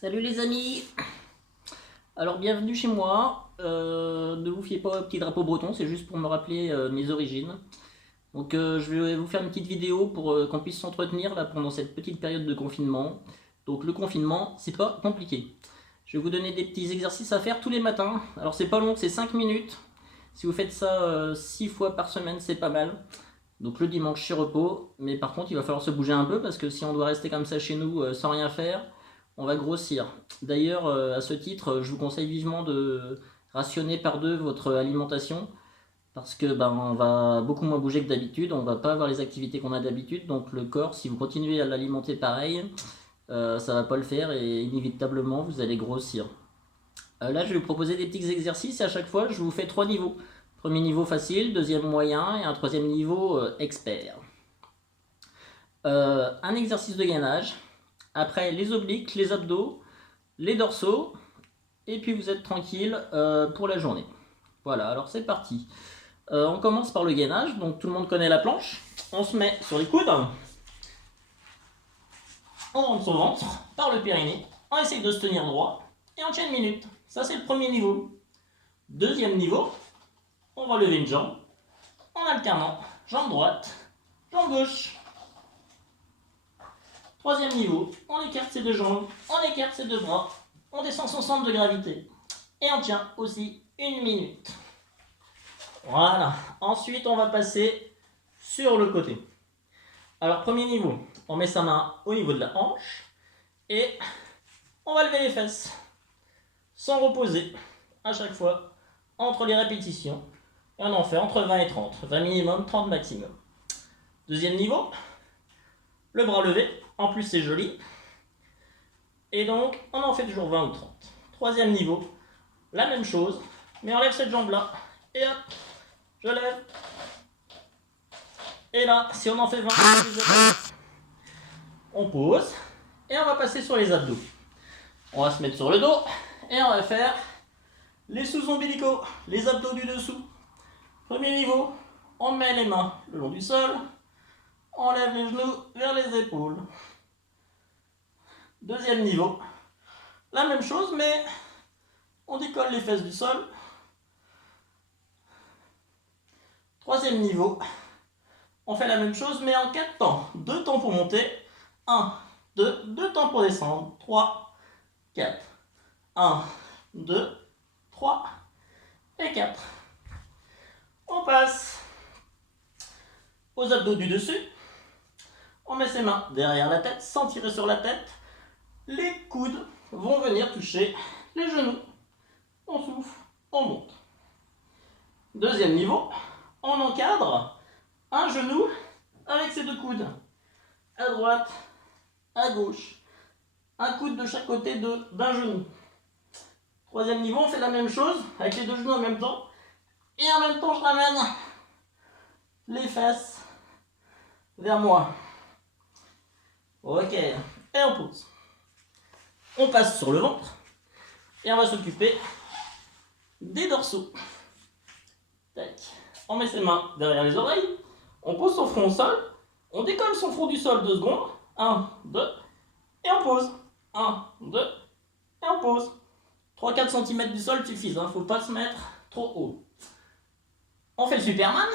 Salut les amis. Alors bienvenue chez moi. Ne vous fiez pas au petit drapeau breton, c'est juste pour me rappeler mes origines. Donc je vais vous faire une petite vidéo pour qu'on puisse s'entretenir là pendant cette petite période de confinement. Donc le confinement, c'est pas compliqué. Je vais vous donner des petits exercices à faire tous les matins. Alors c'est pas long, c'est 5 minutes. Si vous faites ça 6 fois par semaine, c'est pas mal. Donc le dimanche c'est repos, mais par contre il va falloir se bouger un peu parce que si on doit rester comme ça chez nous sans rien faire, on va grossir. D'ailleurs à ce titre, je vous conseille vivement de rationner par deux votre alimentation parce que on va beaucoup moins bouger que d'habitude, on va pas avoir les activités qu'on a d'habitude, donc le corps, si vous continuez à l'alimenter pareil, ça va pas le faire et inévitablement vous allez grossir. Là je vais vous proposer des petits exercices et à chaque fois je vous fais 3 niveaux. Premier niveau facile, deuxième moyen et un troisième niveau expert. Un exercice de gainage, après les obliques, les abdos, les dorsaux, et puis vous êtes tranquille pour la journée. Voilà, alors c'est parti. On commence par le gainage, donc tout le monde connaît la planche. On se met sur les coudes, on rentre son ventre par le périnée, on essaye de se tenir droit, et on tient une minute. Ça c'est le premier niveau. Deuxième niveau, on va lever une jambe, en alternant, jambe droite, jambe gauche. Troisième niveau, on écarte ses deux jambes, on écarte ses deux bras, on descend son centre de gravité. Et on tient aussi une minute. Voilà. Ensuite, on va passer sur le côté. Alors, premier niveau, on met sa main au niveau de la hanche et on va lever les fesses sans reposer à chaque fois entre les répétitions. Et on en fait entre 20 et 30. 20 minimum, 30 maximum. Deuxième niveau, le bras levé. En plus, c'est joli. Et donc, on en fait toujours 20 ou 30. Troisième niveau, la même chose, mais on lève cette jambe-là. Et hop, je lève. Et là, si on en fait 20, on pose. Et on va passer sur les abdos. On va se mettre sur le dos. Et on va faire les sous-ombilicaux, les abdos du dessous. Premier niveau, on met les mains le long du sol. On lève les genoux vers les épaules. Deuxième niveau, la même chose, mais on décolle les fesses du sol. Troisième niveau, on fait la même chose, mais en 4 temps. 2 temps pour monter. 1, 2, 2 temps pour descendre. 3, 4. 1, 2, 3 et 4. On passe aux abdos du dessus. On met ses mains derrière la tête sans tirer sur la tête. Les coudes vont venir toucher les genoux. On souffle, on monte. Deuxième niveau, on encadre un genou avec ses deux coudes. À droite, à gauche. Un coude de chaque côté d'un genou. Troisième niveau, on fait la même chose avec les deux genoux en même temps. Et en même temps, je ramène les fesses vers moi. Ok, et on pose. On passe sur le ventre et on va s'occuper des dorsaux. Tac. On met ses mains derrière les oreilles, on pose son front au sol, on décolle son front du sol 2 secondes. 1, 2, et on pose. 1, 2, et on pose. 3-4 cm du sol suffisent, il ne faut pas se mettre trop haut. On fait le Superman,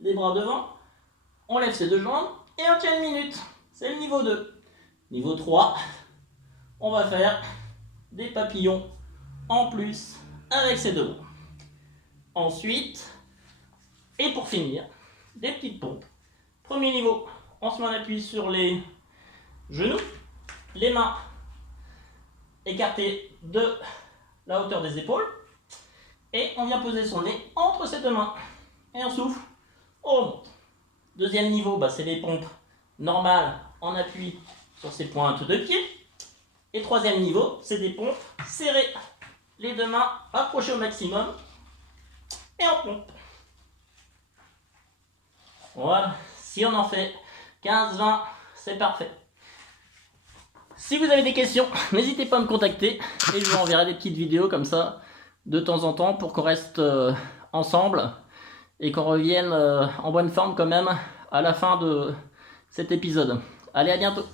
les bras devant, on lève ses deux jambes et on tient une minute. C'est le niveau 2. Niveau 3, on va faire des papillons en plus avec ses deux bras. Ensuite, et pour finir, des petites pompes. Premier niveau, on se met en appui sur les genoux, les mains écartées de la hauteur des épaules, et on vient poser son nez entre ces deux mains. Et on souffle, on remonte. Deuxième niveau, c'est les pompes normales en appui sur ses pointes de pied. Et troisième niveau, c'est des pompes serrées. Les deux mains approchées au maximum. Et on pompe. Voilà. Si on en fait 15-20, c'est parfait. Si vous avez des questions, n'hésitez pas à me contacter. Et je vous enverrai des petites vidéos comme ça de temps en temps pour qu'on reste ensemble. Et qu'on revienne en bonne forme quand même à la fin de cet épisode. Allez, à bientôt!